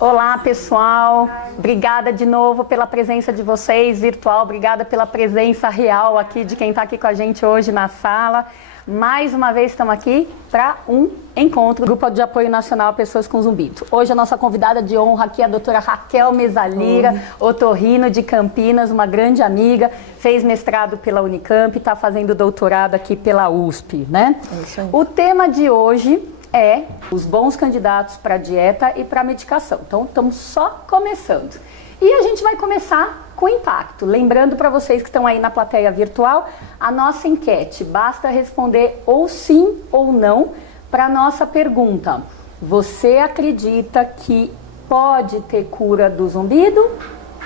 Olá, pessoal. Obrigada de novo pela presença de vocês, virtual. Obrigada pela presença real aqui de quem está aqui com a gente hoje na sala. Mais uma vez estamos aqui para um encontro, Grupo de Apoio Nacional a Pessoas com Zumbido. Hoje a nossa convidada de honra aqui é a doutora Raquel Mezzalira, otorrino de Campinas, uma grande amiga, fez mestrado pela Unicamp, está fazendo doutorado aqui pela USP, né? É isso aí. O tema de hoje é os bons candidatos para dieta e para medicação. Então, estamos só começando. E a gente vai começar com impacto. Lembrando para vocês que estão aí na plateia virtual, a nossa enquete. Basta responder ou sim ou não para a nossa pergunta. Você acredita que pode ter cura do zumbido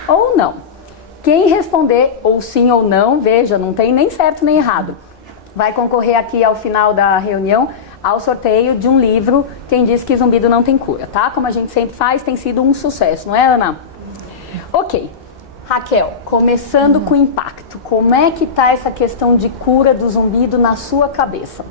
ou não? Quem responder ou sim ou não, veja, não tem nem certo nem errado, vai concorrer aqui ao final da reunião ao sorteio de um livro, Quem Diz que Zumbido Não Tem Cura, tá? Como a gente sempre faz, tem sido um sucesso, não é, Ana? Ok. Raquel, começando com impacto, como é que tá essa questão de cura do zumbido na sua cabeça?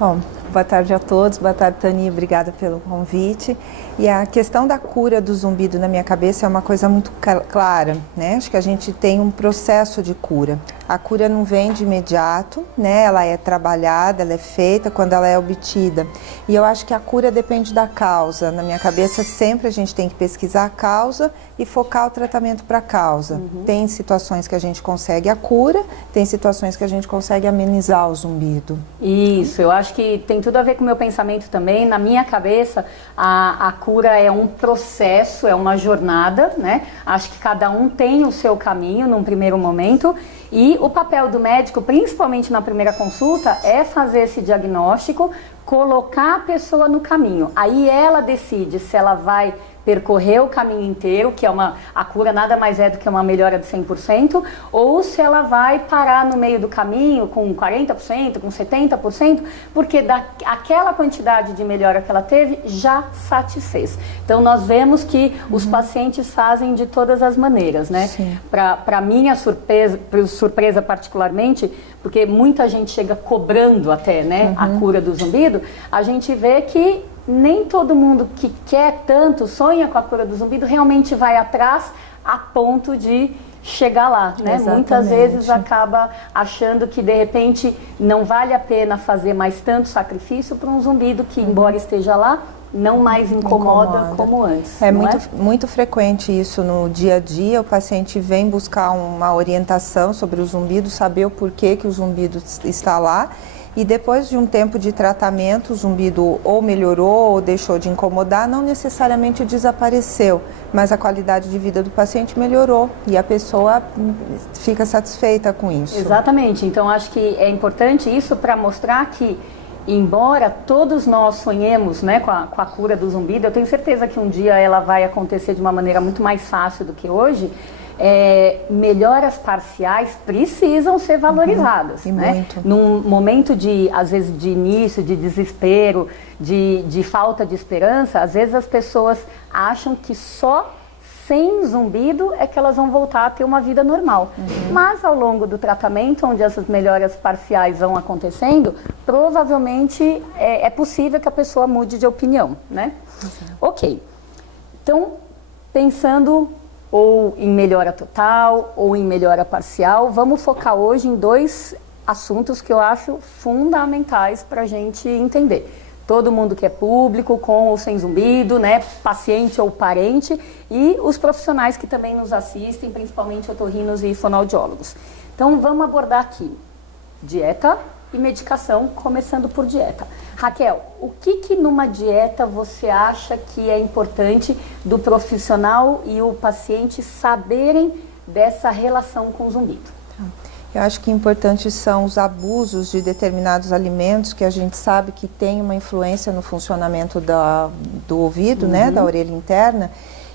Bom, boa tarde a todos, boa tarde, Tani, obrigada pelo convite. E a questão da cura do zumbido na minha cabeça é uma coisa muito clara, né? Acho que a gente tem um processo de cura. A cura não vem de imediato, né? Ela é trabalhada, ela é feita quando ela é obtida. E eu acho que a cura depende da causa. Na minha cabeça, sempre a gente tem que pesquisar a causa e focar o tratamento para a causa. Tem situações que a gente consegue a cura, tem situações que a gente consegue amenizar o zumbido. Isso, eu acho que tem tudo a ver com o meu pensamento também. Na minha cabeça, a cura é um processo, é uma jornada, né? Acho que cada um tem o seu caminho num primeiro momento. E o papel do médico, principalmente na primeira consulta, é fazer esse diagnóstico, colocar a pessoa no caminho. Aí ela decide se ela vai percorrer o caminho inteiro, que é a cura nada mais é do que uma melhora de 100%, ou se ela vai parar no meio do caminho com 40%, com 70%, porque aquela quantidade de melhora que ela teve já satisfez. Então nós vemos que os pacientes fazem de todas as maneiras, né? Para minha surpresa particularmente, porque muita gente chega cobrando até, né, a cura do zumbido, a gente vê que nem todo mundo que quer tanto, sonha com a cura do zumbido, realmente vai atrás a ponto de chegar lá, né? Exatamente. Muitas vezes acaba achando que de repente não vale a pena fazer mais tanto sacrifício para um zumbido que, embora esteja lá, não mais incomoda como antes. É muito frequente isso no dia a dia, o paciente vem buscar uma orientação sobre o zumbido, saber o porquê que o zumbido está lá. E depois de um tempo de tratamento, o zumbido ou melhorou ou deixou de incomodar, não necessariamente desapareceu, mas a qualidade de vida do paciente melhorou e a pessoa fica satisfeita com isso. Exatamente, então acho que é importante isso para mostrar que, embora todos nós sonhemos, né, com a cura do zumbido, eu tenho certeza que um dia ela vai acontecer de uma maneira muito mais fácil do que hoje. Melhoras parciais precisam ser valorizadas, né? Muito. Num momento de, às vezes, de início, de desespero, de falta de esperança, às vezes as pessoas acham que só sem zumbido é que elas vão voltar a ter uma vida normal. Mas ao longo do tratamento, onde essas melhoras parciais vão acontecendo, provavelmente é possível que a pessoa mude de opinião, né? Ok. Então, pensando ou em melhora total, ou em melhora parcial, vamos focar hoje em dois assuntos que eu acho fundamentais para a gente entender. Todo mundo que é público, com ou sem zumbido, né, paciente ou parente, e os profissionais que também nos assistem, principalmente otorrinos e fonoaudiólogos. Então vamos abordar aqui dieta e medicação, começando por dieta. Raquel, o que numa dieta você acha que é importante do profissional e o paciente saberem dessa relação com o zumbido? Eu acho que importantes são os abusos de determinados alimentos que a gente sabe que tem uma influência no funcionamento do ouvido, né, da orelha interna.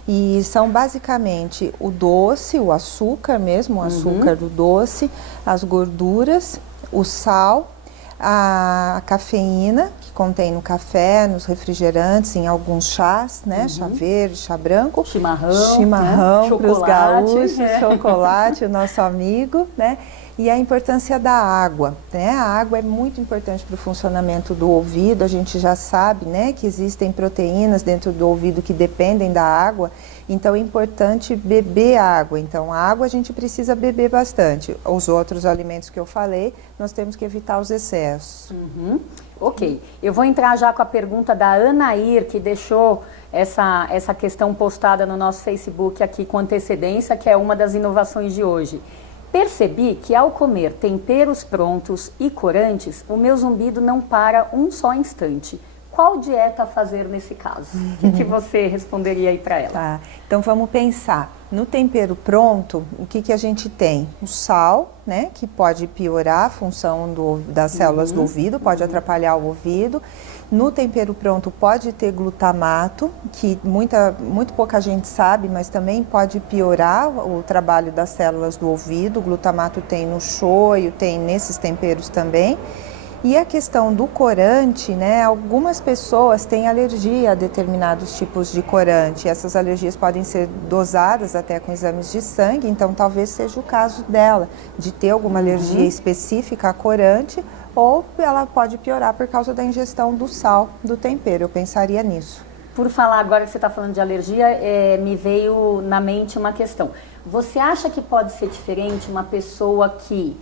E são basicamente o doce, o açúcar mesmo, o açúcar do doce, as gorduras, o sal, a cafeína, que contém no café, nos refrigerantes, em alguns chás, né? Chá verde, chá branco. Chimarrão, né? Para os gaúchos, né? chocolate, o nosso amigo, né? E a importância da água, né? A água é muito importante para o funcionamento do ouvido. A gente já sabe, né, que existem proteínas dentro do ouvido que dependem da água. Então é importante beber água. Então a água a gente precisa beber bastante. Os outros alimentos que eu falei, nós temos que evitar os excessos. Ok, eu vou entrar já com a pergunta da Anair, que deixou essa questão postada no nosso Facebook aqui com antecedência, que é uma das inovações de hoje. Percebi que ao comer temperos prontos e corantes, o meu zumbido não para um só instante. Qual dieta fazer nesse caso? O que você responderia aí para ela? Tá. Então vamos pensar. No tempero pronto, o que a gente tem? O sal, né, que pode piorar a função das células do ouvido, pode atrapalhar o ouvido. No tempero pronto pode ter glutamato, que muito pouca gente sabe, mas também pode piorar o trabalho das células do ouvido. O glutamato tem no shoyu, tem nesses temperos também. E a questão do corante, né? Algumas pessoas têm alergia a determinados tipos de corante. Essas alergias podem ser dosadas até com exames de sangue, então talvez seja o caso dela, de ter alguma alergia específica a corante, ou ela pode piorar por causa da ingestão do sal do tempero. Eu pensaria nisso. Por falar agora que você está falando de alergia, me veio na mente uma questão. Você acha que pode ser diferente uma pessoa que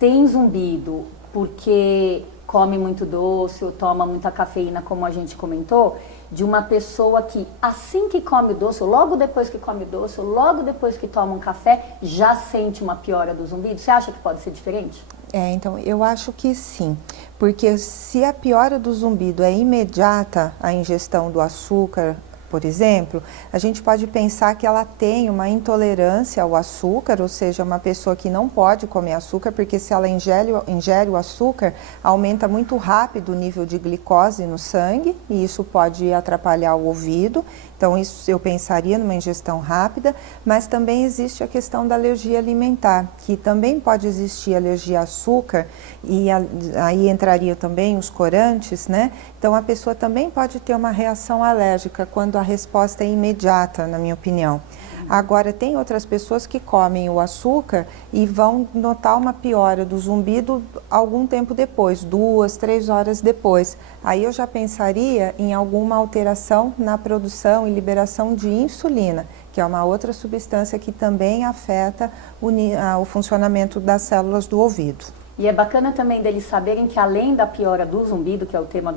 tem zumbido porque come muito doce ou toma muita cafeína, como a gente comentou, de uma pessoa que assim que come o doce, ou logo depois que come o doce, ou logo depois que toma um café, já sente uma piora do zumbido? Você acha que pode ser diferente? Então eu acho que sim, porque se a piora do zumbido é imediata, a ingestão do açúcar, por exemplo, a gente pode pensar que ela tem uma intolerância ao açúcar, ou seja, uma pessoa que não pode comer açúcar, porque se ela ingere o açúcar, aumenta muito rápido o nível de glicose no sangue, e isso pode atrapalhar o ouvido. Então, isso eu pensaria numa ingestão rápida, mas também existe a questão da alergia alimentar, que também pode existir alergia a açúcar, e aí entraria também os corantes, né? Então, a pessoa também pode ter uma reação alérgica quando a resposta é imediata, na minha opinião. Agora, tem outras pessoas que comem o açúcar e vão notar uma piora do zumbido algum tempo depois, 2, 3 horas depois. Aí eu já pensaria em alguma alteração na produção e liberação de insulina, que é uma outra substância que também afeta o funcionamento das células do ouvido. E é bacana também deles saberem que além da piora do zumbido, que é o tema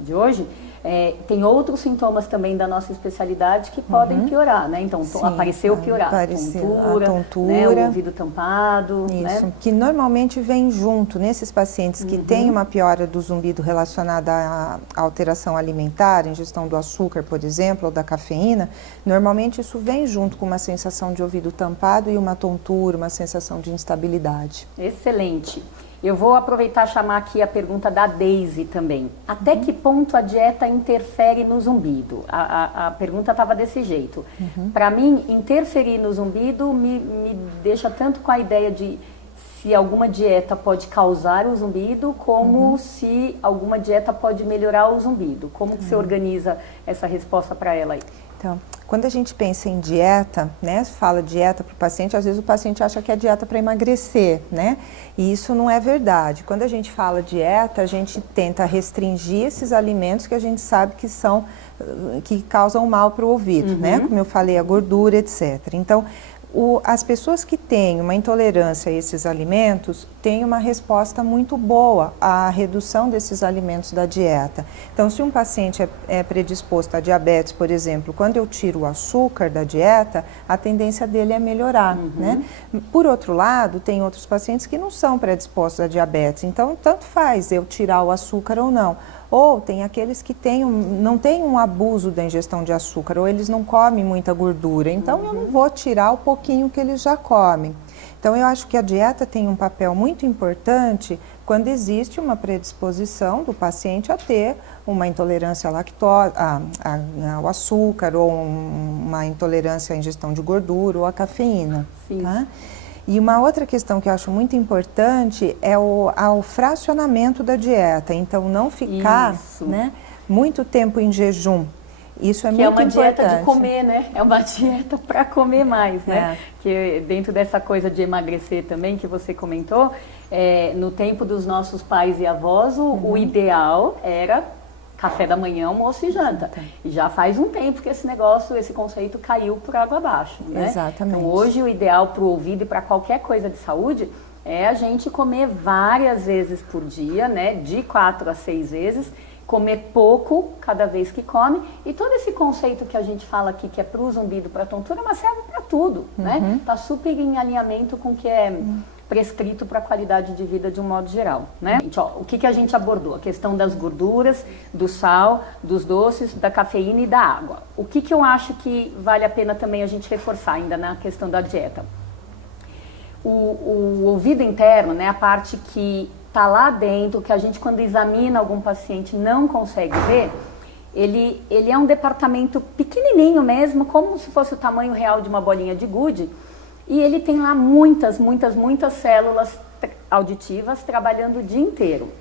de hoje, tem outros sintomas também da nossa especialidade que podem piorar, né? Então, Sim, apareceu piorar, a tontura, né? O ouvido tampado. Isso, né? que normalmente vem junto nesses pacientes que têm uma piora do zumbido relacionada à alteração alimentar, ingestão do açúcar, por exemplo, ou da cafeína. Normalmente isso vem junto com uma sensação de ouvido tampado e uma tontura, uma sensação de instabilidade. Excelente. Eu vou aproveitar e chamar aqui a pergunta da Daisy também. Até que ponto a dieta interfere no zumbido? A pergunta estava desse jeito. Para mim, interferir no zumbido me deixa tanto com a ideia de se alguma dieta pode causar o zumbido, como se alguma dieta pode melhorar o zumbido. Como que você organiza essa resposta para ela aí? Então, quando a gente pensa em dieta, né, fala dieta para o paciente, às vezes o paciente acha que é dieta para emagrecer, né? E isso não é verdade. Quando a gente fala dieta, a gente tenta restringir esses alimentos que a gente sabe que causam mal para o ouvido, né? Como eu falei, a gordura, etc. Então, as pessoas que têm uma intolerância a esses alimentos têm uma resposta muito boa à redução desses alimentos da dieta. Então, se um paciente é predisposto a diabetes, por exemplo, quando eu tiro o açúcar da dieta, a tendência dele é melhorar, né? Por outro lado, tem outros pacientes que não são predispostos a diabetes, então tanto faz eu tirar o açúcar ou não. Ou tem aqueles que não têm um abuso da ingestão de açúcar, ou eles não comem muita gordura, então eu não vou tirar o pouquinho que eles já comem. Então eu acho que a dieta tem um papel muito importante quando existe uma predisposição do paciente a ter uma intolerância à lactose, ao açúcar, ou uma intolerância à ingestão de gordura ou à cafeína. Sim. Tá? E uma outra questão que eu acho muito importante é o fracionamento da dieta. Então, não ficar, né, muito tempo em jejum. Isso é que muito é uma importante. dieta de comer, né? É uma dieta para comer mais, né? Que dentro dessa coisa de emagrecer também que você comentou, no tempo dos nossos pais e avós, o ideal era café da manhã, almoço e janta. E já faz um tempo que esse conceito caiu por água abaixo, né? Exatamente. Então hoje o ideal para o ouvido e para qualquer coisa de saúde é a gente comer várias vezes por dia, né? De 4 a 6 vezes, comer pouco cada vez que come, e todo esse conceito que a gente fala aqui, que é para o zumbido, para a tontura, mas serve para tudo, né? Tá super em alinhamento com o que é prescrito para a qualidade de vida de um modo geral, né? Gente, ó, o que a gente abordou? A questão das gorduras, do sal, dos doces, da cafeína e da água. O que eu acho que vale a pena também a gente reforçar ainda na questão da dieta? O ouvido interno, né, a parte que está lá dentro, que a gente quando examina algum paciente não consegue ver, ele é um departamento pequenininho mesmo, como se fosse o tamanho real de uma bolinha de gude, e ele tem lá muitas células auditivas trabalhando o dia inteiro,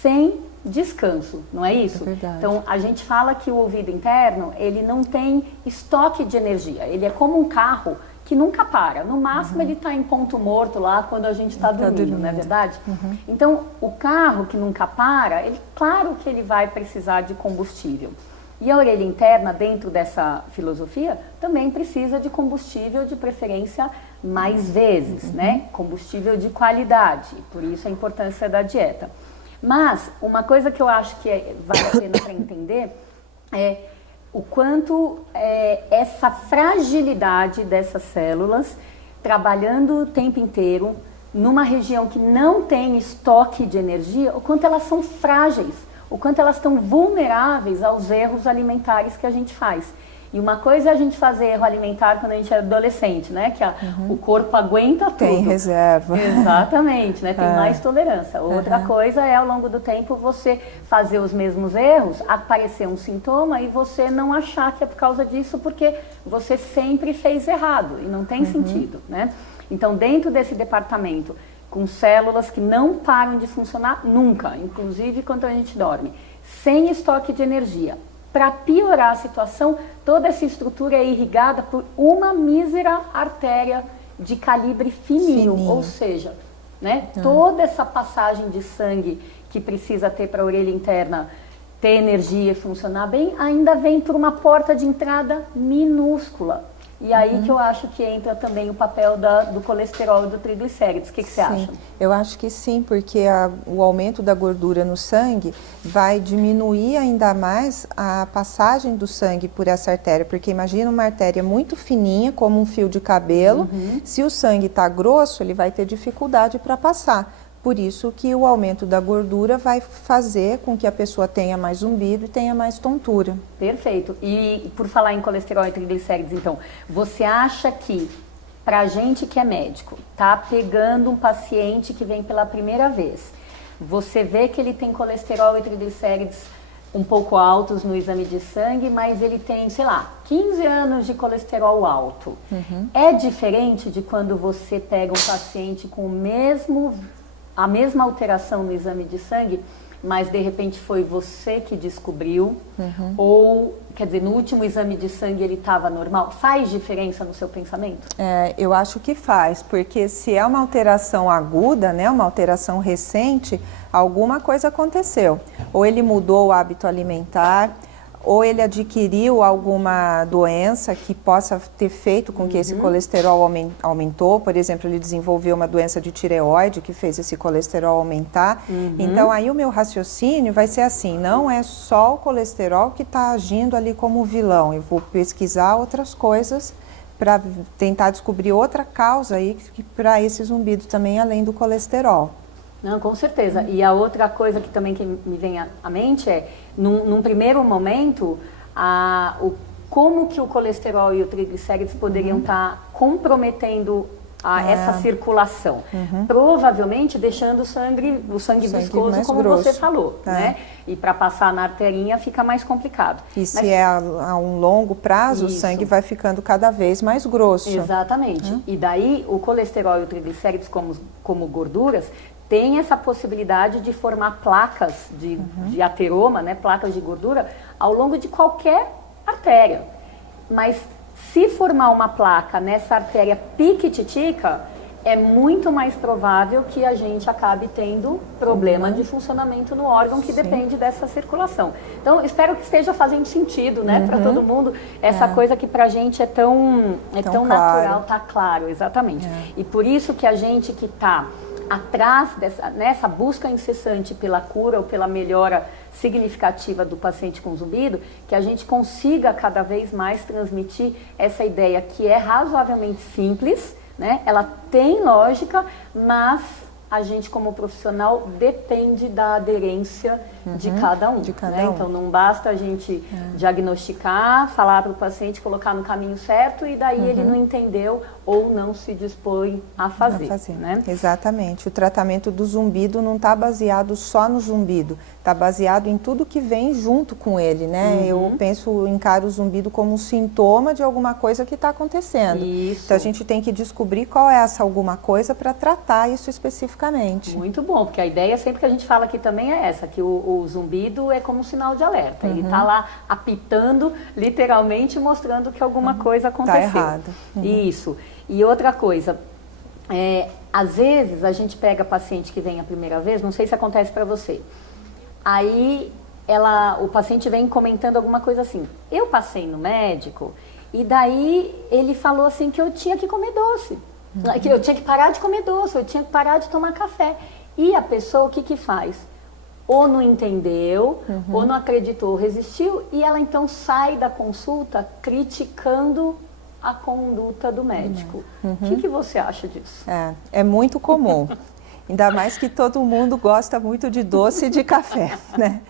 sem descanso, não é isso? É verdade. Então, a gente fala que o ouvido interno, ele não tem estoque de energia, ele é como um carro que nunca para. No máximo ele está em ponto morto lá quando a gente está dormindo, não é verdade? Então, o carro que nunca para, claro que ele vai precisar de combustível. E a orelha interna, dentro dessa filosofia, também precisa de combustível, de preferência mais vezes, né? Combustível de qualidade, por isso a importância da dieta. Mas, uma coisa que eu acho que vale a pena para entender é o quanto essa fragilidade dessas células, trabalhando o tempo inteiro, numa região que não tem estoque de energia, o quanto elas são frágeis, o quanto elas estão vulneráveis aos erros alimentares que a gente faz. E uma coisa é a gente fazer erro alimentar quando a gente é adolescente, né? Que o corpo aguenta tudo. Tem reserva. Exatamente, né? Tem mais tolerância. Outra coisa é, ao longo do tempo, você fazer os mesmos erros, aparecer um sintoma e você não achar que é por causa disso, porque você sempre fez errado e não tem sentido, né? Então, dentro desse departamento, com células que não param de funcionar nunca, inclusive quando a gente dorme, sem estoque de energia. Para piorar a situação, toda essa estrutura é irrigada por uma mísera artéria de calibre fininho. Ou seja, né, toda essa passagem de sangue que precisa ter para a orelha interna ter energia e funcionar bem, ainda vem por uma porta de entrada minúscula. E aí que eu acho que entra também o papel do colesterol e do triglicéridos. O que você acha? Eu acho que sim, porque o aumento da gordura no sangue vai diminuir ainda mais a passagem do sangue por essa artéria. Porque imagina uma artéria muito fininha, como um fio de cabelo. Se o sangue está grosso, ele vai ter dificuldade para passar. Por isso que o aumento da gordura vai fazer com que a pessoa tenha mais zumbido e tenha mais tontura. Perfeito. E por falar em colesterol e triglicéridos, então, você acha que, pra gente que é médico, tá pegando um paciente que vem pela primeira vez, você vê que ele tem colesterol e triglicéridos um pouco altos no exame de sangue, mas ele tem, sei lá, 15 anos de colesterol alto. É diferente de quando você pega um paciente com a mesma alteração no exame de sangue, mas de repente foi você que descobriu, ou, quer dizer, no último exame de sangue ele estava normal? Faz diferença no seu pensamento? Eu acho que faz, porque se é uma alteração aguda, né, uma alteração recente, alguma coisa aconteceu. Ou ele mudou o hábito alimentar, ou ele adquiriu alguma doença que possa ter feito com que esse colesterol aumentou. Por exemplo, ele desenvolveu uma doença de tireoide que fez esse colesterol aumentar. Então, aí o meu raciocínio vai ser assim, não é só o colesterol que está agindo ali como vilão. Eu vou pesquisar outras coisas para tentar descobrir outra causa aí para esse zumbido também, além do colesterol. Não, com certeza. E a outra coisa que também que me vem à mente é, num primeiro momento, como que o colesterol e o triglicéridos poderiam estar comprometendo essa circulação. Provavelmente deixando o sangue viscoso, como grosso. Você falou, né? E para passar na arterinha fica mais complicado. E se é a um longo prazo, o sangue vai ficando cada vez mais grosso. Exatamente. E daí o colesterol e o triglicéridos como gorduras tem essa possibilidade de formar placas de ateroma, né, placas de gordura, ao longo de qualquer artéria. Mas se formar uma placa nessa artéria piquititica, é muito mais provável que a gente acabe tendo problema de funcionamento no órgão que depende dessa circulação. Então, espero que esteja fazendo sentido, né, para todo mundo, essa coisa que pra gente é tão natural, tá claro, exatamente. E por isso que a gente que tá atrás nessa busca incessante pela cura ou pela melhora significativa do paciente com zumbido, que a gente consiga cada vez mais transmitir essa ideia que é razoavelmente simples, né? Ela tem lógica, mas a gente como profissional depende da aderência de cada um. Então não basta a gente diagnosticar, falar para o paciente, colocar no caminho certo e daí ele não entendeu ou não se dispõe a fazer. Né? Exatamente. O tratamento do zumbido não está baseado só no zumbido, está baseado em tudo que vem junto com ele, né? Eu encaro o zumbido como um sintoma de alguma coisa que está acontecendo. Então a gente tem que descobrir qual é essa alguma coisa para tratar isso especificamente. Muito bom, porque a ideia sempre que a gente fala aqui também é essa, que o zumbido é como um sinal de alerta. Ele está lá apitando, literalmente mostrando que alguma coisa aconteceu. Tá errado. Isso. E outra coisa, às vezes a gente pega paciente que vem a primeira vez, não sei se acontece para você, aí o paciente vem comentando alguma coisa assim, eu passei no médico e daí ele falou assim que eu tinha que comer doce. Que eu tinha que parar de comer doce, eu tinha que parar de tomar café. E a pessoa, o que faz? Ou não entendeu, ou não acreditou, resistiu, e ela então sai da consulta criticando a conduta do médico. O que você acha disso? É muito comum. Ainda mais que todo mundo gosta muito de doce e de café, né?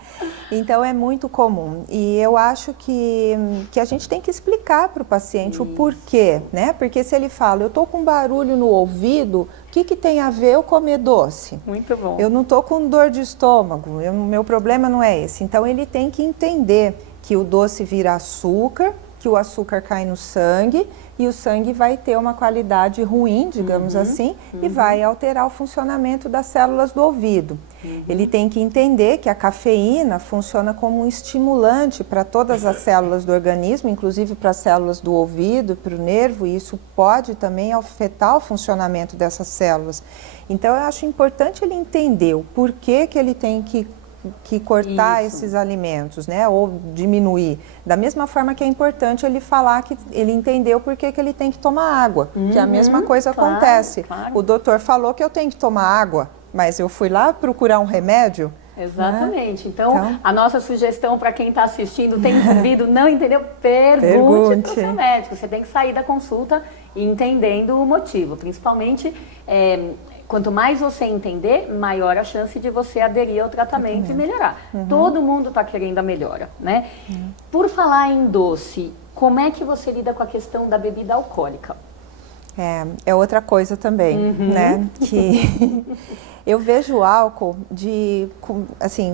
Então é muito comum. E eu acho que a gente tem que explicar para o paciente o porquê, né? Porque se ele fala, eu estou com barulho no ouvido, o que tem a ver eu comer doce? Muito bom. Eu não estou com dor de estômago, meu problema não é esse. Então ele tem que entender que o doce vira açúcar, que o açúcar cai no sangue e o sangue vai ter uma qualidade ruim, digamos assim, e vai alterar o funcionamento das células do ouvido. Ele tem que entender que a cafeína funciona como um estimulante para todas as células do organismo, inclusive para as células do ouvido, para o nervo, e isso pode também afetar o funcionamento dessas células. Então eu acho importante ele entender o porquê que ele tem que cortar esses alimentos, né, ou diminuir. Da mesma forma que é importante ele falar que ele entendeu por que ele tem que tomar água, que a mesma coisa acontece. O doutor falou que eu tenho que tomar água, mas eu fui lá procurar um remédio. Exatamente. Né? Então, a nossa sugestão para quem está assistindo, tem zumbido, não entendeu? Pergunte para o seu médico. Você tem que sair da consulta entendendo o motivo, principalmente... Quanto mais você entender, maior a chance de você aderir ao tratamento e melhorar. Todo mundo está querendo a melhora, né? Por falar em doce, como é que você lida com a questão da bebida alcoólica? É outra coisa também, né? Que eu vejo o álcool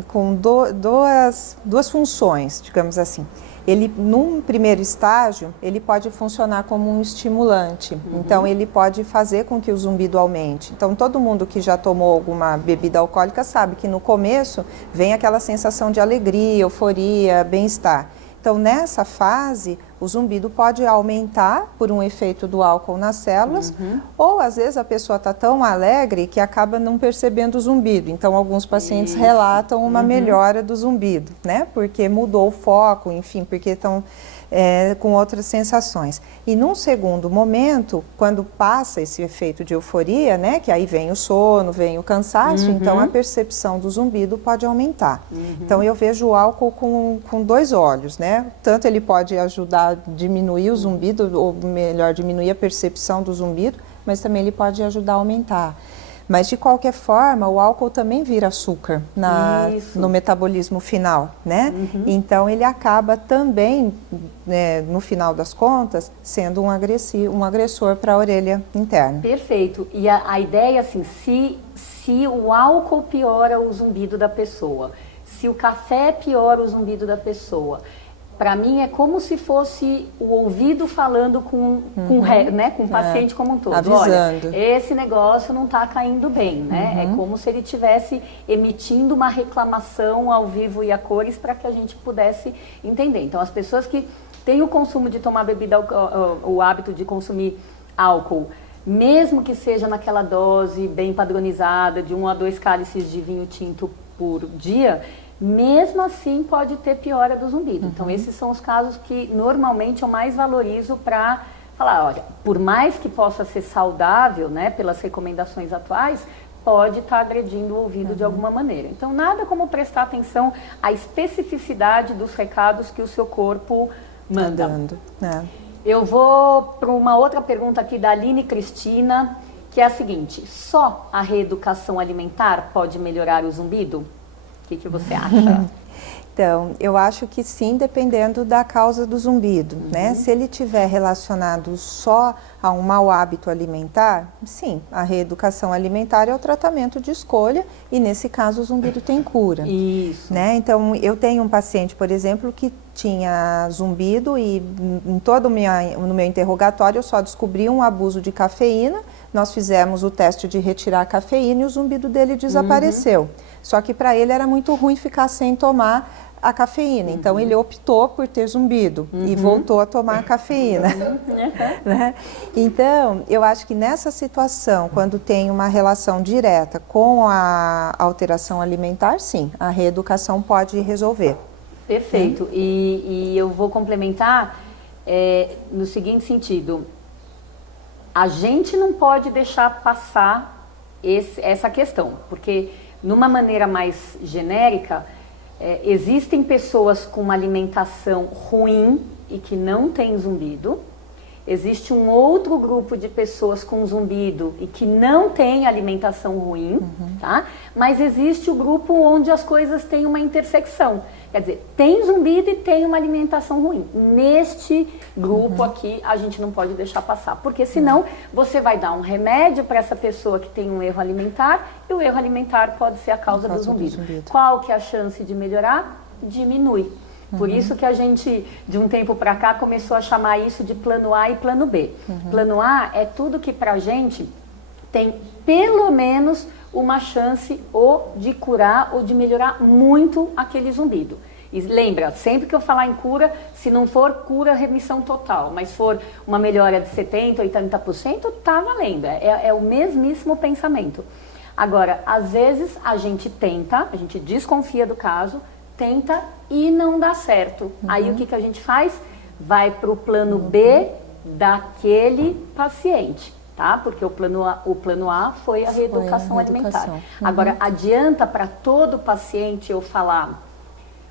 com duas funções, digamos assim. Ele, num primeiro estágio, ele pode funcionar como um estimulante. Então, ele pode fazer com que o zumbido aumente. Então, todo mundo que já tomou alguma bebida alcoólica sabe que no começo vem aquela sensação de alegria, euforia, bem-estar. Então, nessa fase, o zumbido pode aumentar por um efeito do álcool nas células, ou às vezes a pessoa está tão alegre que acaba não percebendo o zumbido. Então, alguns pacientes relatam uma melhora do zumbido, né? Porque mudou o foco, enfim, porque estão com outras sensações. E num segundo momento, quando passa esse efeito de euforia, né? Que aí vem o sono, vem o cansaço, então a percepção do zumbido pode aumentar. Então, eu vejo o álcool com dois olhos, né? Tanto ele pode ajudar a diminuir o zumbido, ou melhor, diminuir a percepção do zumbido, mas também ele pode ajudar a aumentar. Mas, de qualquer forma, o álcool também vira açúcar no metabolismo final, né? Então, ele acaba também, né, no final das contas, sendo um agressor para a orelha interna. Perfeito. E a ideia, assim, se o álcool piora o zumbido da pessoa, se o café piora o zumbido da pessoa, Para mim é como se fosse o ouvido falando com o paciente como um todo. Avisando. Olha, esse negócio não está caindo bem, né? É como se ele estivesse emitindo uma reclamação ao vivo e a cores para que a gente pudesse entender. Então, as pessoas que têm o consumo de tomar bebida, o hábito de consumir álcool, mesmo que seja naquela dose bem padronizada de 1 a 2 cálices de vinho tinto por dia, mesmo assim pode ter piora do zumbido. Então esses são os casos que normalmente eu mais valorizo para falar, olha, por mais que possa ser saudável, né, pelas recomendações atuais, pode estar agredindo o ouvido de alguma maneira. Então nada como prestar atenção à especificidade dos recados que o seu corpo manda. Eu vou para uma outra pergunta aqui da Aline Cristina, que é a seguinte: só a reeducação alimentar pode melhorar o zumbido? O que você acha? Então, eu acho que sim, dependendo da causa do zumbido, né? Se ele tiver relacionado só a um mau hábito alimentar, sim, a reeducação alimentar é o tratamento de escolha e nesse caso o zumbido tem cura. Isso. Né? Então, eu tenho um paciente, por exemplo, que tinha zumbido e em todo no meu interrogatório eu só descobri um abuso de cafeína. Nós fizemos o teste de retirar a cafeína e o zumbido dele desapareceu. Só que para ele era muito ruim ficar sem tomar a cafeína. Então ele optou por ter zumbido e voltou a tomar a cafeína. Né? Então, eu acho que nessa situação, quando tem uma relação direta com a alteração alimentar, sim, a reeducação pode resolver. Perfeito. E eu vou complementar no seguinte sentido: a gente não pode deixar passar essa questão, porque numa maneira mais genérica, existem pessoas com uma alimentação ruim e que não tem zumbido. Existe um outro grupo de pessoas com zumbido e que não tem alimentação ruim, tá? Mas existe o grupo onde as coisas têm uma intersecção. Quer dizer, tem zumbido e tem uma alimentação ruim. Neste grupo aqui, a gente não pode deixar passar, porque senão você vai dar um remédio para essa pessoa que tem um erro alimentar e o erro alimentar pode ser a causa do zumbido. Qual que é a chance de melhorar? Diminui. Por isso que a gente, de um tempo para cá, começou a chamar isso de plano A e plano B. Plano A é tudo que pra gente tem pelo menos uma chance ou de curar ou de melhorar muito aquele zumbido. E lembra, sempre que eu falar em cura, se não for cura, remissão total, mas for uma melhora de 70%, 80%, tá valendo. É o mesmíssimo pensamento. Agora, às vezes a gente tenta, a gente desconfia do caso, tenta e não dá certo. Aí o que a gente faz? Vai para o plano B daquele paciente, tá? Porque o plano A foi a reeducação alimentar. Agora, adianta para todo paciente eu falar,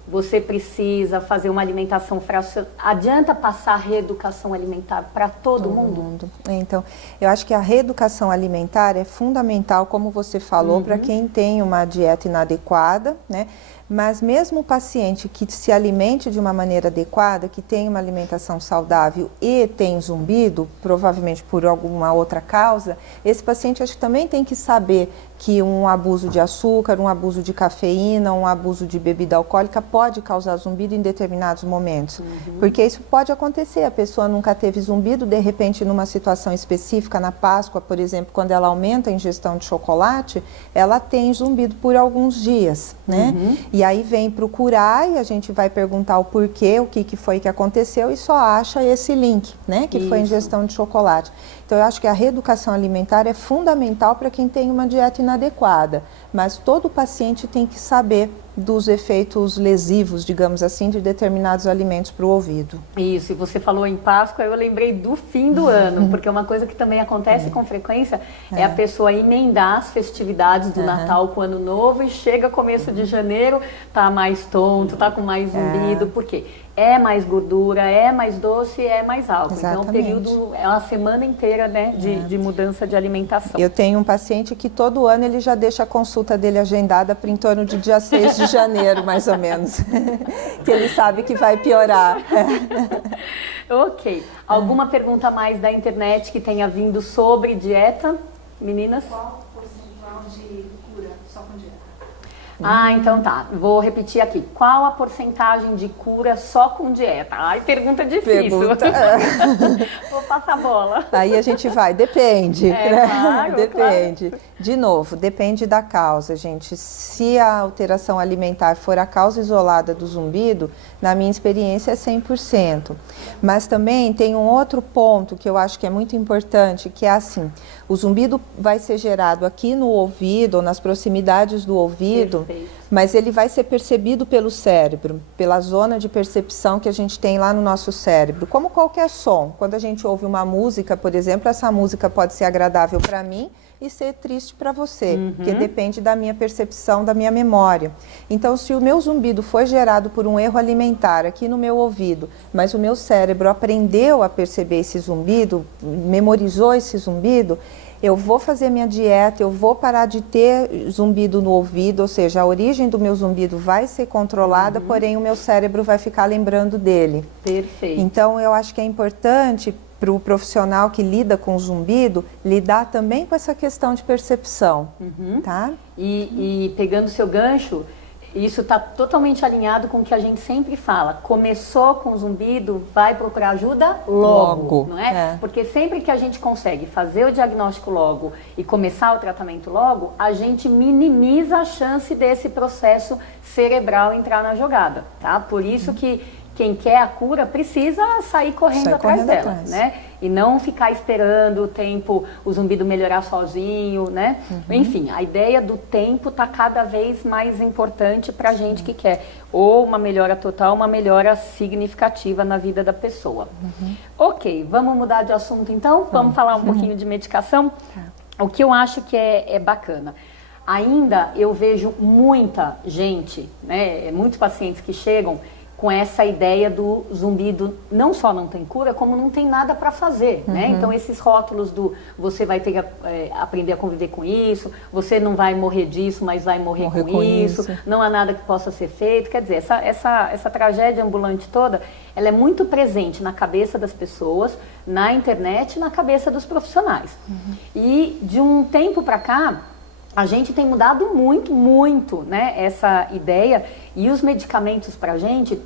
você precisa fazer uma alimentação fracionada? Adianta passar a reeducação alimentar para todo mundo? Então, eu acho que a reeducação alimentar é fundamental, como você falou, para quem tem uma dieta inadequada, né? Mas mesmo o paciente que se alimente de uma maneira adequada, que tem uma alimentação saudável e tem zumbido, provavelmente por alguma outra causa, esse paciente acho que também tem que saber que um abuso de açúcar, um abuso de cafeína, um abuso de bebida alcoólica pode causar zumbido em determinados momentos. Porque isso pode acontecer, a pessoa nunca teve zumbido, de repente numa situação específica, na Páscoa, por exemplo, quando ela aumenta a ingestão de chocolate, ela tem zumbido por alguns dias, né? E aí vem procurar e a gente vai perguntar o porquê, o que foi que aconteceu e só acha esse link, né? Que foi a ingestão de chocolate. Então, eu acho que a reeducação alimentar é fundamental para quem tem uma dieta inadequada, mas todo paciente tem que saber dos efeitos lesivos, digamos assim, de determinados alimentos para o ouvido. Isso, e você falou em Páscoa, eu lembrei do fim do ano, porque uma coisa que também acontece com frequência é a pessoa emendar as festividades do Natal com o Ano Novo e chega começo de janeiro, tá mais tonto, tá com mais zumbido, por quê? É mais gordura, é mais doce, é mais álcool. Exatamente. Então, é um período, é uma semana inteira, né, de mudança de alimentação. Eu tenho um paciente que todo ano ele já deixa a consulta dele agendada para em torno de dia 6 de janeiro, mais ou menos. Que ele sabe que vai piorar. Ok. Alguma pergunta mais da internet que tenha vindo sobre dieta, meninas? Qual o percentual de cura só com dieta? Ah, então tá. Vou repetir aqui. Qual a porcentagem de cura só com dieta? Ai, pergunta difícil. Vou passar a bola. Aí a gente vai, depende. Claro, depende. Claro. De novo, depende da causa, gente. Se a alteração alimentar for a causa isolada do zumbido, na minha experiência é 100%. Mas também tem um outro ponto que eu acho que é muito importante, que é assim, o zumbido vai ser gerado aqui no ouvido ou nas proximidades do ouvido, mas ele vai ser percebido pelo cérebro, pela zona de percepção que a gente tem lá no nosso cérebro. Como qualquer som, quando a gente ouve uma música, por exemplo, essa música pode ser agradável para mim e ser triste para você, porque depende da minha percepção, da minha memória. Então, se o meu zumbido foi gerado por um erro alimentar aqui no meu ouvido, mas o meu cérebro aprendeu a perceber esse zumbido, memorizou esse zumbido, eu vou fazer minha dieta, eu vou parar de ter zumbido no ouvido, ou seja, a origem do meu zumbido vai ser controlada, porém o meu cérebro vai ficar lembrando dele. Perfeito. Então, eu acho que é importante para o profissional que lida com o zumbido, lidar também com essa questão de percepção, tá? E pegando o seu gancho, isso está totalmente alinhado com o que a gente sempre fala. Começou com o zumbido, vai procurar ajuda logo, não é? Porque sempre que a gente consegue fazer o diagnóstico logo e começar o tratamento logo, a gente minimiza a chance desse processo cerebral entrar na jogada, tá? Por isso que quem quer a cura precisa sair correndo atrás dela, né? E não ficar esperando o tempo, o zumbido melhorar sozinho, né? Enfim, a ideia do tempo está cada vez mais importante para a gente que quer ou uma melhora total, uma melhora significativa na vida da pessoa. Ok, vamos mudar de assunto então? Vamos falar um pouquinho de medicação? O que eu acho que é bacana. Ainda eu vejo muita gente, né? Muitos pacientes que chegam com essa ideia do zumbido não só não tem cura, como não tem nada para fazer, né? Então esses rótulos do você vai ter que aprender a conviver com isso, você não vai morrer disso, mas vai morrer com isso, não há nada que possa ser feito. Quer dizer, essa tragédia ambulante toda, ela é muito presente na cabeça das pessoas, na internet e na cabeça dos profissionais. E de um tempo para cá, a gente tem mudado muito, né, essa ideia, e os medicamentos para a gente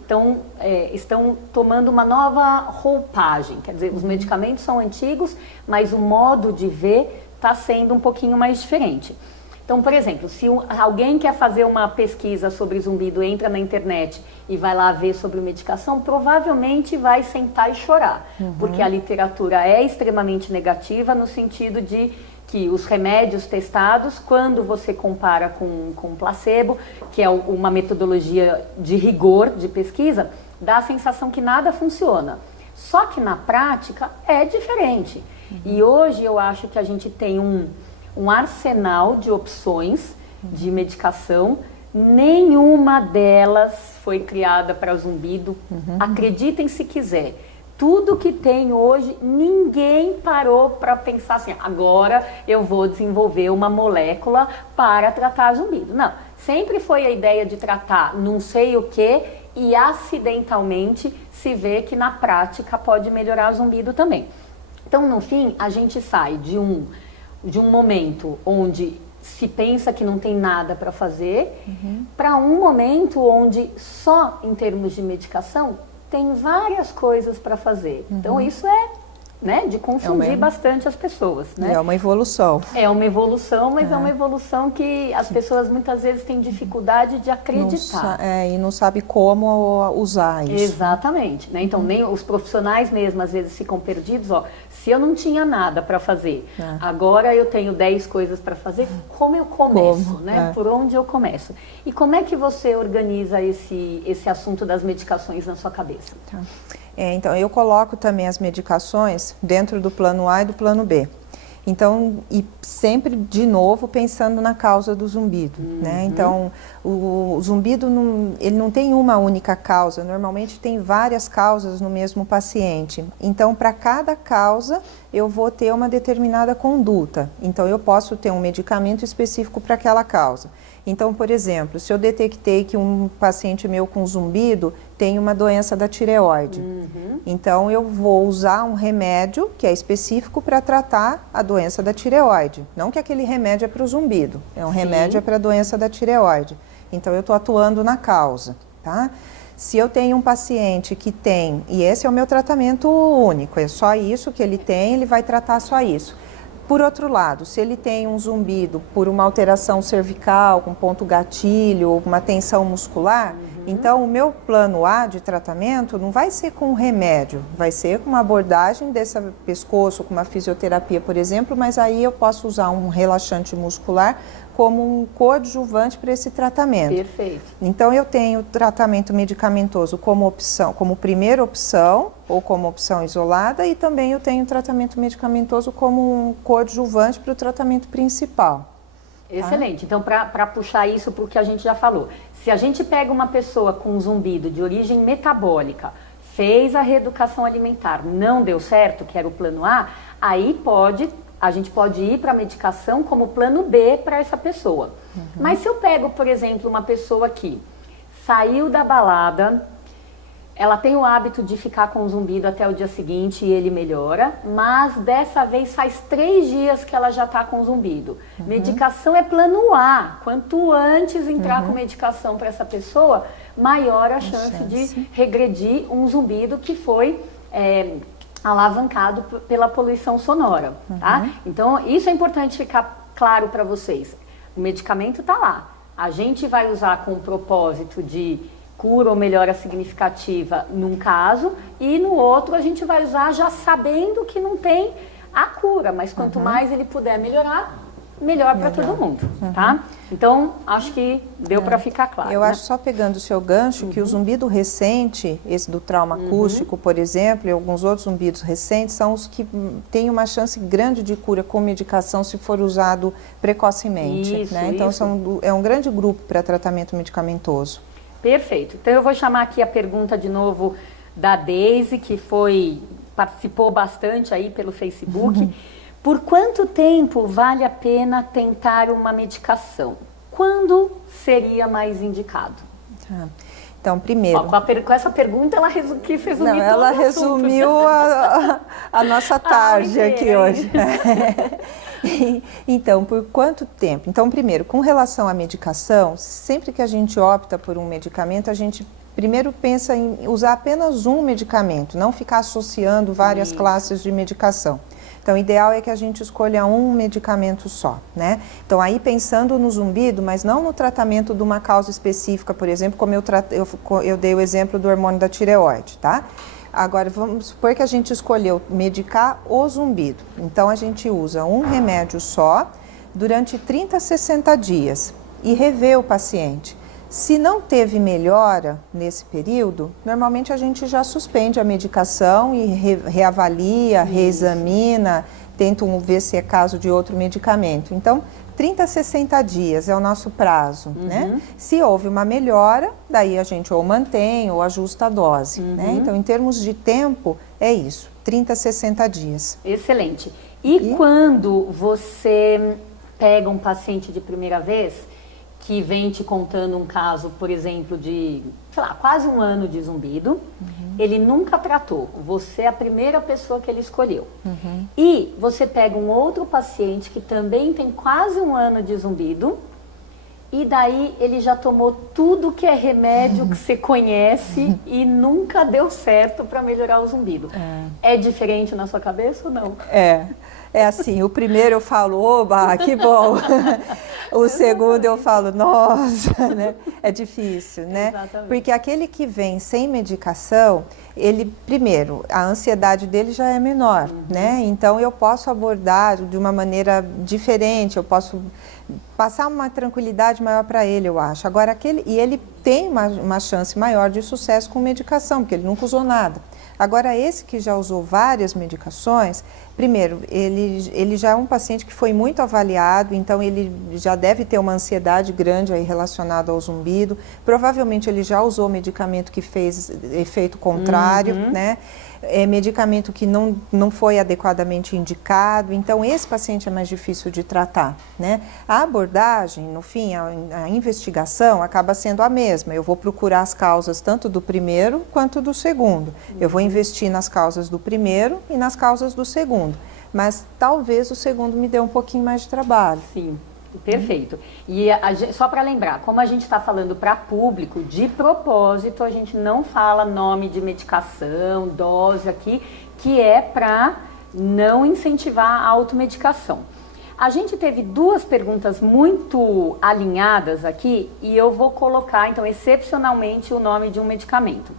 estão tomando uma nova roupagem. Quer dizer, os medicamentos são antigos, mas o modo de ver está sendo um pouquinho mais diferente. Então, por exemplo, se alguém quer fazer uma pesquisa sobre zumbido, entra na internet e vai lá ver sobre medicação, provavelmente vai sentar e chorar, porque a literatura é extremamente negativa no sentido de que os remédios testados, quando você compara com placebo, que é uma metodologia de rigor de pesquisa, dá a sensação que nada funciona. Só que na prática é diferente. E hoje eu acho que a gente tem um arsenal de opções de medicação, nenhuma delas foi criada para zumbido, acreditem se quiser. Tudo que tem hoje, ninguém parou para pensar assim, agora eu vou desenvolver uma molécula para tratar zumbido. Não, sempre foi a ideia de tratar não sei o que e acidentalmente se vê que na prática pode melhorar o zumbido também. Então, no fim, a gente sai de um momento onde se pensa que não tem nada para fazer, para um momento onde só em termos de medicação tem várias coisas para fazer. Então isso né, de confundir bastante as pessoas, né? É uma evolução. É uma evolução, mas é uma evolução que as pessoas muitas vezes têm dificuldade de acreditar. E não sabe como usar isso. Exatamente, né? Então nem os profissionais mesmo às vezes ficam perdidos, se eu não tinha nada para fazer, agora eu tenho 10 coisas para fazer, como eu começo, né? Por onde eu começo? E como é que você organiza esse assunto das medicações na sua cabeça? Então, eu coloco também as medicações dentro do plano A e do plano B. Então, e sempre, de novo, pensando na causa do zumbido, né? Então, o zumbido, ele não tem uma única causa, normalmente tem várias causas no mesmo paciente. Então, para cada causa, eu vou ter uma determinada conduta. Então, eu posso ter um medicamento específico para aquela causa. Então, por exemplo, se eu detectei que um paciente meu com zumbido tem uma doença da tireoide, então eu vou usar um remédio que é específico para tratar a doença da tireoide. Não que aquele remédio é para o zumbido, é um remédio para a doença da tireoide. Então eu estou atuando na causa, tá? Se eu tenho um paciente que tem, e esse é o meu tratamento único, é só isso que ele tem, ele vai tratar só isso. Por outro lado, se ele tem um zumbido por uma alteração cervical, com ponto gatilho, ou uma tensão muscular, então o meu plano A de tratamento não vai ser com remédio, vai ser com uma abordagem desse pescoço, com uma fisioterapia, por exemplo, mas aí eu posso usar um relaxante muscular como um coadjuvante para esse tratamento. Perfeito. Então eu tenho tratamento medicamentoso como opção, como primeira opção ou como opção isolada, e também eu tenho tratamento medicamentoso como um coadjuvante para o tratamento principal. Excelente. Então, para puxar isso para o que a gente já falou, se a gente pega uma pessoa com zumbido de origem metabólica, fez a reeducação alimentar, não deu certo, que era o plano A, aí a gente pode ir para a medicação como plano B para essa pessoa. Mas se eu pego, por exemplo, uma pessoa que saiu da balada, ela tem o hábito de ficar com zumbido até o dia seguinte e ele melhora, mas dessa vez faz 3 dias que ela já está com zumbido. Medicação é plano A. Quanto antes entrar com medicação para essa pessoa, maior a chance de regredir um zumbido que foi alavancado pela poluição sonora, tá? Então, isso é importante ficar claro para vocês. O medicamento está lá. A gente vai usar com o propósito de cura ou melhora significativa num caso, e no outro a gente vai usar já sabendo que não tem a cura, mas quanto mais ele puder melhorar, melhor para todo mundo, tá? Então, acho que deu para ficar claro. Eu acho, só pegando o seu gancho, que o zumbido recente, esse do trauma acústico, por exemplo, e alguns outros zumbidos recentes, são os que têm uma chance grande de cura com medicação se for usado precocemente. Isso, né? Então, é um grande grupo para tratamento medicamentoso. Perfeito. Então eu vou chamar aqui a pergunta de novo da Deise, que participou bastante aí pelo Facebook. Por quanto tempo vale a pena tentar uma medicação? Quando seria mais indicado? Então, primeiro... Ó, com essa pergunta ela quis resumir todo ela o resumiu a nossa tarde aqui hoje. Então, por quanto tempo? Então, primeiro, com relação à medicação, sempre que a gente opta por um medicamento, a gente primeiro pensa em usar apenas um medicamento, não ficar associando várias classes de medicação. Então, o ideal é que a gente escolha um medicamento só, né? Então, aí pensando no zumbido, mas não no tratamento de uma causa específica, por exemplo, como eu dei o exemplo do hormônio da tireoide, tá? Agora, vamos supor que a gente escolheu medicar o zumbido. Então, a gente usa um remédio só durante 30 a 60 dias e revê o paciente. Se não teve melhora nesse período, normalmente a gente já suspende a medicação e reavalia, reexamina, tenta ver se é caso de outro medicamento. Então, 30 a 60 dias é o nosso prazo, né? Se houve uma melhora, daí a gente ou mantém ou ajusta a dose, né? Então, em termos de tempo, é isso, 30 a 60 dias. Excelente. E quando você pega um paciente de primeira vez que vem te contando um caso, por exemplo, de, sei lá, quase um ano de zumbido, ele nunca tratou, você é a primeira pessoa que ele escolheu. E você pega um outro paciente que também tem quase um ano de zumbido, e daí ele já tomou tudo que é remédio que você conhece e nunca deu certo para melhorar o zumbido. É diferente na sua cabeça ou não? É assim, o primeiro eu falo, oba, que bom. O segundo eu falo, nossa, né? É difícil, né? Exatamente. Porque aquele que vem sem medicação, ele, primeiro, a ansiedade dele já é menor, né? Então eu posso abordar de uma maneira diferente, eu posso passar uma tranquilidade maior para ele, eu acho. Agora, ele tem uma chance maior de sucesso com medicação, porque ele nunca usou nada. Agora, esse que já usou várias medicações, primeiro, ele já é um paciente que foi muito avaliado, então ele já deve ter uma ansiedade grande aí relacionada ao zumbido. Provavelmente ele já usou medicamento que fez efeito contrário, né? Medicamento que não foi adequadamente indicado, então esse paciente é mais difícil de tratar, né? A abordagem, no fim, a investigação acaba sendo a mesma. Eu vou procurar as causas tanto do primeiro quanto do segundo. Eu vou investir nas causas do primeiro e nas causas do segundo, mas talvez o segundo me dê um pouquinho mais de trabalho. Sim. Perfeito. E só para lembrar, como a gente está falando para público, de propósito, a gente não fala nome de medicação, dose aqui, que é para não incentivar a automedicação. A gente teve duas perguntas muito alinhadas aqui e eu vou colocar, então, excepcionalmente o nome de um medicamento.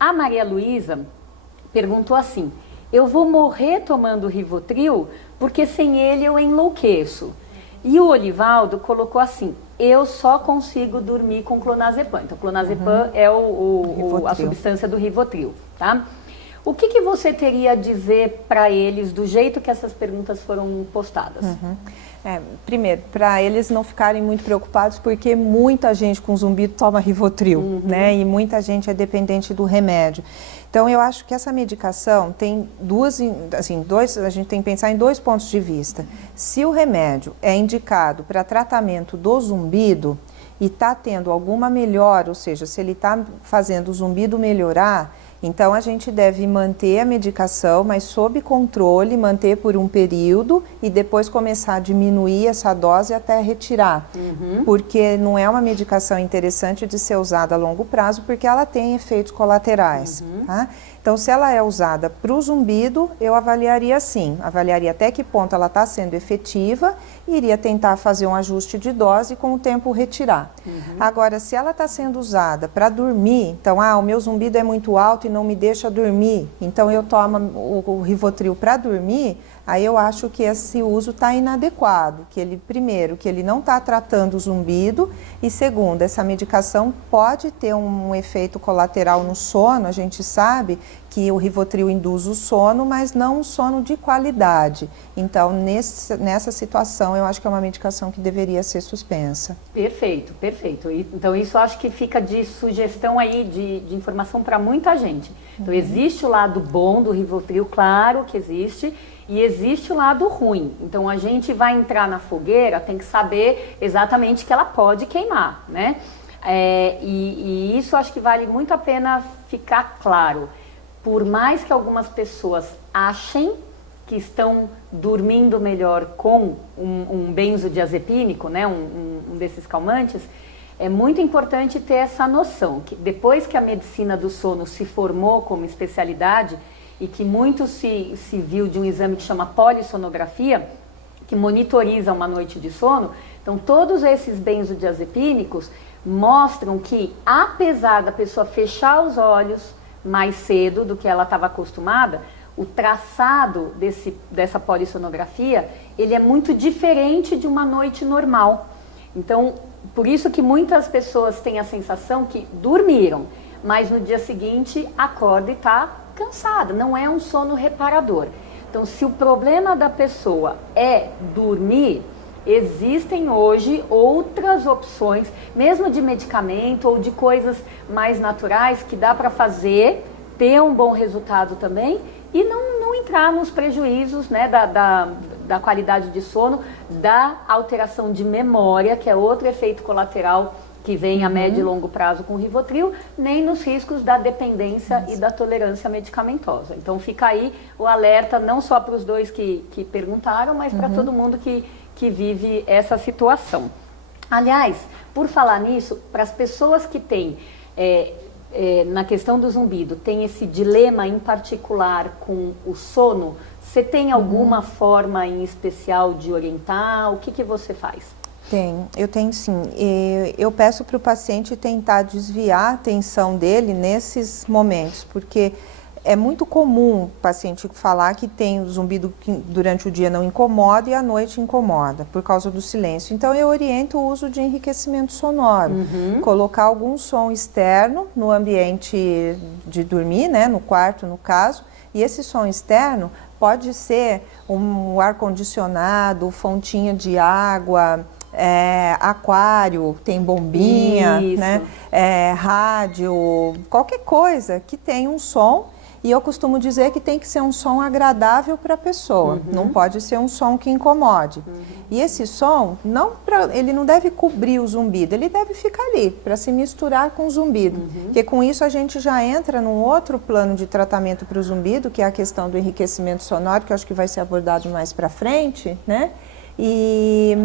A Maria Luísa perguntou assim: eu vou morrer tomando Rivotril porque sem ele eu enlouqueço. E o Olivaldo colocou assim: eu só consigo dormir com clonazepam. Então, clonazepam é a substância do Rivotril, tá? O que você teria a dizer para eles do jeito que essas perguntas foram postadas? Primeiro, para eles não ficarem muito preocupados, porque muita gente com zumbido toma Rivotril, né? E muita gente é dependente do remédio. Então, eu acho que essa medicação tem a gente tem que pensar em dois pontos de vista. Se o remédio é indicado para tratamento do zumbido e está tendo alguma melhora, ou seja, se ele está fazendo o zumbido melhorar, então a gente deve manter a medicação, mas sob controle, manter por um período e depois começar a diminuir essa dose até retirar. Porque não é uma medicação interessante de ser usada a longo prazo, porque ela tem efeitos colaterais. Tá? Então, se ela é usada para o zumbido, eu avaliaria assim, avaliaria até que ponto ela está sendo efetiva e iria tentar fazer um ajuste de dose e com o tempo retirar. Agora, se ela está sendo usada para dormir, então, o meu zumbido é muito alto e não me deixa dormir, então eu tomo o Rivotril para dormir, aí eu acho que esse uso está inadequado, que ele, primeiro, que ele não está tratando o zumbido, e segundo, essa medicação pode ter um efeito colateral no sono, a gente sabe que o Rivotril induz o sono, mas não um sono de qualidade. Então, nessa situação, eu acho que é uma medicação que deveria ser suspensa. Perfeito, perfeito. Então, isso eu acho que fica de sugestão aí, de informação para muita gente. Então, existe o lado bom do Rivotril, claro que existe, e existe o lado ruim. Então, a gente vai entrar na fogueira, tem que saber exatamente que ela pode queimar, né? E isso acho que vale muito a pena ficar claro. Por mais que algumas pessoas achem que estão dormindo melhor com um benzodiazepínico, né, um desses calmantes, é muito importante ter essa noção, que depois que a medicina do sono se formou como especialidade e que muito se viu de um exame que chama polissonografia, que monitoriza uma noite de sono, então todos esses benzodiazepínicos mostram que, apesar da pessoa fechar os olhos mais cedo do que ela estava acostumada, o traçado dessa polissonografia, ele é muito diferente de uma noite normal. Então, por isso que muitas pessoas têm a sensação que dormiram, mas no dia seguinte acorda e está cansada, não é um sono reparador. Então, se o problema da pessoa é dormir, existem hoje outras opções, mesmo de medicamento ou de coisas mais naturais que dá para fazer, ter um bom resultado também e não entrar nos prejuízos, né, da qualidade de sono, da alteração de memória, que é outro efeito colateral que vem a médio e longo prazo com o Rivotril, nem nos riscos da dependência e da tolerância medicamentosa. Então fica aí o alerta não só para os dois que perguntaram, mas para todo mundo que vive essa situação. Aliás, por falar nisso, para as pessoas que têm, na questão do zumbido, tem esse dilema em particular com o sono, você tem alguma forma em especial de orientar? O que você faz? Eu tenho sim. Eu peço para o paciente tentar desviar a atenção dele nesses momentos, porque é muito comum o paciente falar que tem o zumbido que durante o dia não incomoda e à noite incomoda, por causa do silêncio. Então, eu oriento o uso de enriquecimento sonoro, colocar algum som externo no ambiente de dormir, né, no quarto, no caso, e esse som externo pode ser um ar-condicionado, fontinha de água, aquário, tem bombinha, né? Rádio, qualquer coisa que tenha um som. E eu costumo dizer que tem que ser um som agradável para a pessoa, não pode ser um som que incomode. E esse som, ele não deve cobrir o zumbido, ele deve ficar ali, para se misturar com o zumbido. Porque com isso a gente já entra num outro plano de tratamento para o zumbido, que é a questão do enriquecimento sonoro, que eu acho que vai ser abordado mais para frente, né? E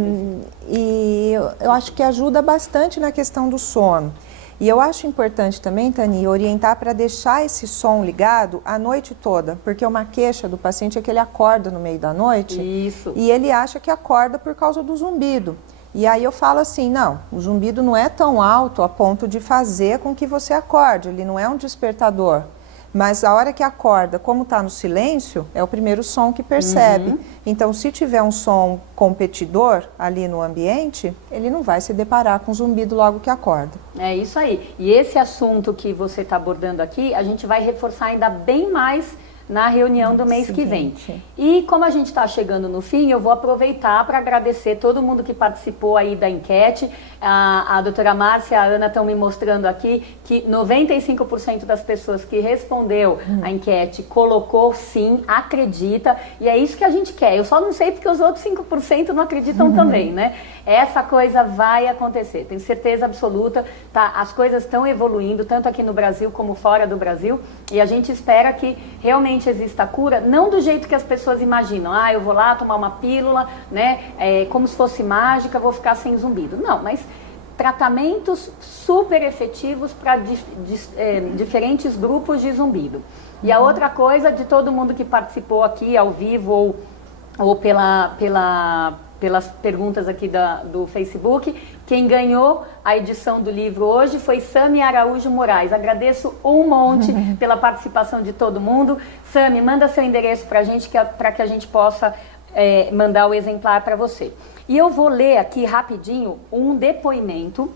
eu acho que ajuda bastante na questão do sono. E eu acho importante também, Tani, orientar para deixar esse som ligado a noite toda, porque uma queixa do paciente é que ele acorda no meio da noite. Isso. E ele acha que acorda por causa do zumbido. E aí eu falo assim, não, o zumbido não é tão alto a ponto de fazer com que você acorde, ele não é um despertador. Mas a hora que acorda, como está no silêncio, é o primeiro som que percebe. Então, se tiver um som competidor ali no ambiente, ele não vai se deparar com zumbido logo que acorda. É isso aí. E esse assunto que você está abordando aqui, a gente vai reforçar ainda bem mais na reunião do mês que vem. E como a gente está chegando no fim, eu vou aproveitar para agradecer todo mundo que participou aí da enquete. A doutora Márcia e a Ana estão me mostrando aqui que 95% das pessoas que respondeu a enquete colocou sim, acredita, e é isso que a gente quer. Eu só não sei porque os outros 5% não acreditam também, né? Essa coisa vai acontecer, tenho certeza absoluta, tá? As coisas estão evoluindo, tanto aqui no Brasil como fora do Brasil, e a gente espera que realmente exista a cura, não do jeito que as pessoas imaginam. Ah, eu vou lá tomar uma pílula, né? Como se fosse mágica, vou ficar sem zumbido. Não, mas tratamentos super efetivos para diferentes grupos de zumbido. E a outra coisa, de todo mundo que participou aqui ao vivo ou pelas perguntas aqui do Facebook, quem ganhou a edição do livro hoje foi Sami Araújo Moraes. Agradeço um monte pela participação de todo mundo. Sami, manda seu endereço para a gente, para que a gente possa mandar o exemplar para você. E eu vou ler aqui rapidinho um depoimento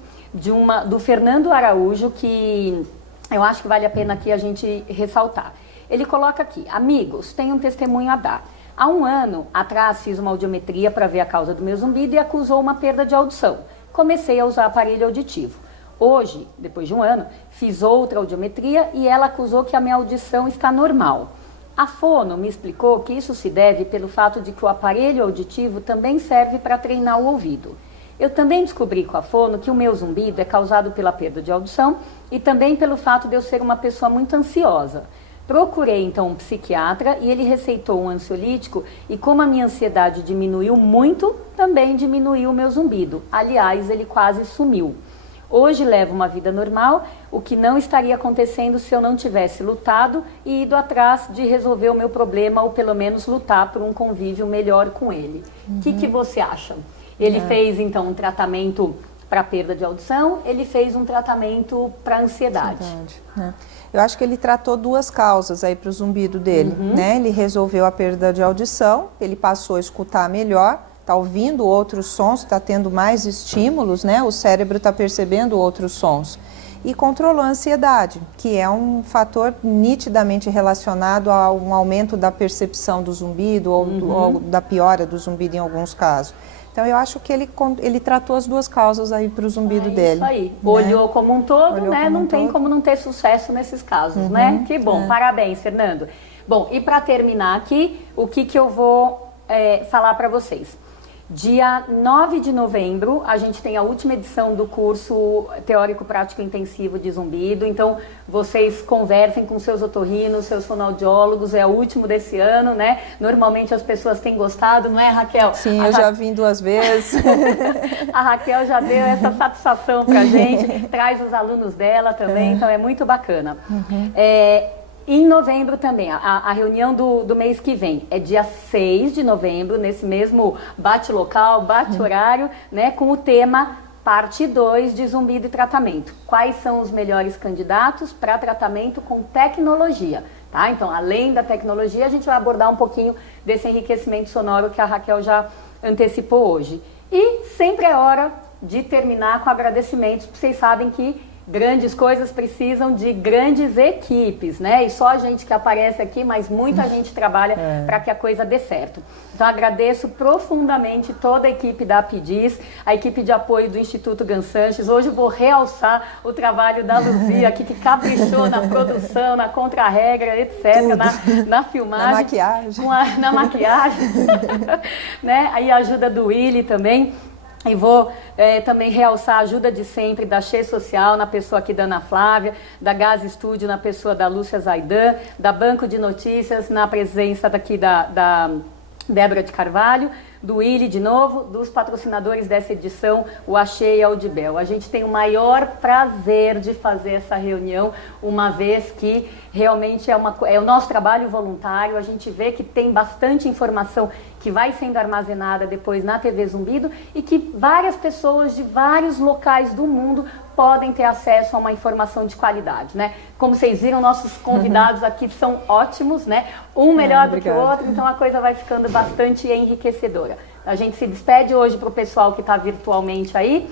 do Fernando Araújo, que eu acho que vale a pena aqui a gente ressaltar. Ele coloca aqui: amigos, tenho um testemunho a dar. Há um ano atrás fiz uma audiometria para ver a causa do meu zumbido e acusou uma perda de audição. Comecei a usar aparelho auditivo. Hoje, depois de um ano, fiz outra audiometria e ela acusou que a minha audição está normal. A fono me explicou que isso se deve pelo fato de que o aparelho auditivo também serve para treinar o ouvido. Eu também descobri com a fono que o meu zumbido é causado pela perda de audição e também pelo fato de eu ser uma pessoa muito ansiosa. Procurei então um psiquiatra e ele receitou um ansiolítico e como a minha ansiedade diminuiu muito, também diminuiu o meu zumbido. Aliás, ele quase sumiu. Hoje levo uma vida normal, o que não estaria acontecendo se eu não tivesse lutado e ido atrás de resolver o meu problema ou pelo menos lutar por um convívio melhor com ele. O que você acha? Ele fez então um tratamento para perda de audição, ele fez um tratamento para ansiedade. Eu acho que ele tratou duas causas aí para o zumbido dele, né? Ele resolveu a perda de audição, ele passou a escutar melhor, está ouvindo outros sons, está tendo mais estímulos, né? O cérebro está percebendo outros sons. E controlou a ansiedade, que é um fator nitidamente relacionado a um aumento da percepção do zumbido ou da piora do zumbido em alguns casos. Então, eu acho que ele tratou as duas causas aí para o zumbido dele. Isso aí. Né? Olhou como um todo, né? Não tem como não ter sucesso nesses casos, né? Que bom. Parabéns, Fernando. Bom, e para terminar aqui, o que eu vou falar para vocês? Dia 9 de novembro, a gente tem a última edição do curso Teórico Prático Intensivo de Zumbido. Então, vocês conversem com seus otorrinos, seus fonoaudiólogos, é o último desse ano, né? Normalmente as pessoas têm gostado, não é, Raquel? Sim, eu já vim 2 vezes. A Raquel já deu essa satisfação pra gente, traz os alunos dela também, então é muito bacana. Em novembro também, a reunião do mês que vem é dia 6 de novembro, nesse mesmo bate-local, bate-horário, né, com o tema parte 2 de zumbido e tratamento. Quais são os melhores candidatos para tratamento com tecnologia? Tá? Então, além da tecnologia, a gente vai abordar um pouquinho desse enriquecimento sonoro que a Raquel já antecipou hoje. E sempre é hora de terminar com agradecimentos, porque vocês sabem que grandes coisas precisam de grandes equipes, né? E só a gente que aparece aqui, mas muita gente trabalha para que a coisa dê certo. Então, agradeço profundamente toda a equipe da Apidis, a equipe de apoio do Instituto Gansanches. Hoje eu vou realçar o trabalho da Luzia, aqui, que caprichou na produção, na contra-regra, etc., na filmagem. Na maquiagem. Na maquiagem. Né? Aí a ajuda do Willy também. E vou também realçar a ajuda de sempre da Xê Social, na pessoa aqui da Ana Flávia, da Gás Estúdio, na pessoa da Lúcia Zaidan, da Banco de Notícias, na presença daqui da Débora de Carvalho, do Willi de novo, dos patrocinadores dessa edição, o Achei e a Audibel. A gente tem o maior prazer de fazer essa reunião, uma vez que realmente é o nosso trabalho voluntário, a gente vê que tem bastante informação que vai sendo armazenada depois na TV Zumbido e que várias pessoas de vários locais do mundo podem ter acesso a uma informação de qualidade, né? Como vocês viram, nossos convidados aqui são ótimos, né? Um melhor do que o outro, então a coisa vai ficando bastante enriquecedora. A gente se despede hoje para o pessoal que está virtualmente aí,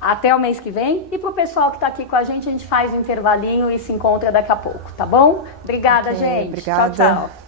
até o mês que vem, e para o pessoal que está aqui com a gente faz um intervalinho e se encontra daqui a pouco, tá bom? Obrigada, gente. Obrigada. Tchau, tchau.